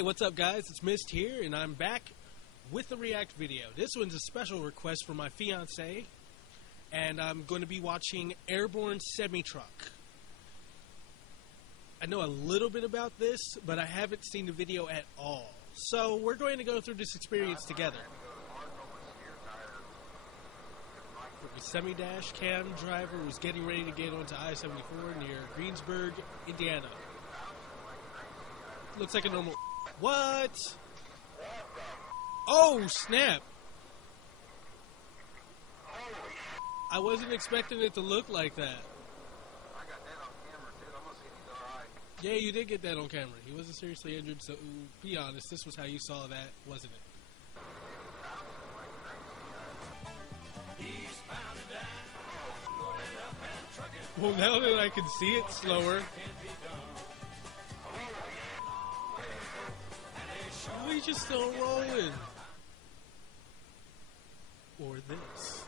Hey, what's up guys? It's Myst here, and I'm back with a react video. This one's a special request from my fiancee, and I'm going to be watching Airborne semi-truck. I know a little bit about this, but I haven't seen the video at all. So we're going to go through this experience together. The semi-dash cam driver was getting ready to get onto I-74 near Greensburg, Indiana. Looks like a normal... What? Oh, snap. I wasn't expecting it to look like that. I got that on camera, too. I'm going to see if he's alright. Yeah, you did get that on camera. He wasn't seriously injured, so be honest, this was how you saw that, wasn't it? Well, now that I can see it slower, we just still rolling. Or this.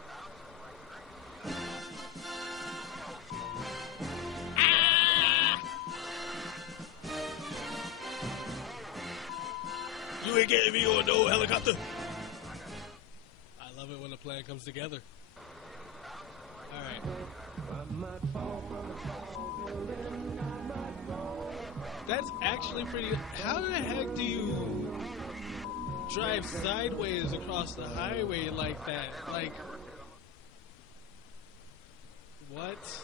Ah! You ain't getting me on no helicopter. I love it when a plan comes together. Alright. That's actually pretty... How the heck do you drive sideways across the highway like that? Like... What?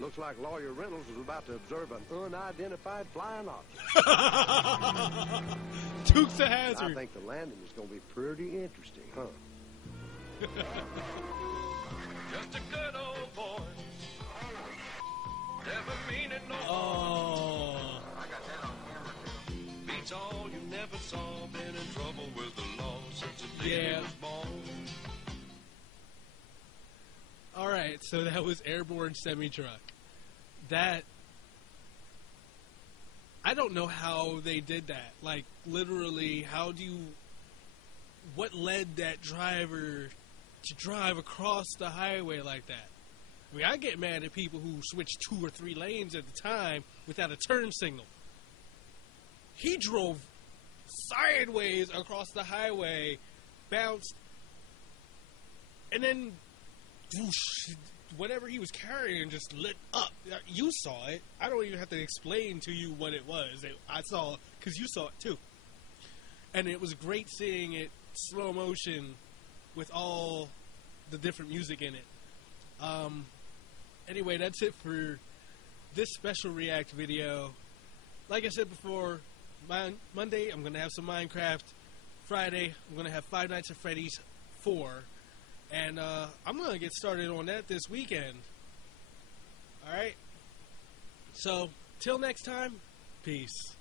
Looks like Lawyer Reynolds was about to observe an unidentified flying object. Dukes of Hazzard. I think the landing is going to be pretty interesting, huh? Just a good old boy. Never meaning no Oh. I got that on camera, too. Beats all you never saw. Been in trouble with the law since the day he was born. Alright, so that was Airborne semi-truck. That... I don't know how they did that. Like, literally, how do you... What led that driver to drive across the highway like that? I mean, I get mad at people who switch 2 or 3 lanes at a time without a turn signal. He drove sideways across the highway, bounced, and then whoosh, whatever he was carrying just lit up. You saw it. I don't even have to explain to you what it was. I saw, because you saw it too. And it was great seeing it slow motion with all the different music in it. Anyway, that's it for this special react video. Like I said before, Monday I'm going to have some Minecraft. Friday I'm going to have Five Nights at Freddy's 4. And I'm going to get started on that this weekend. Alright? So, till next time, peace.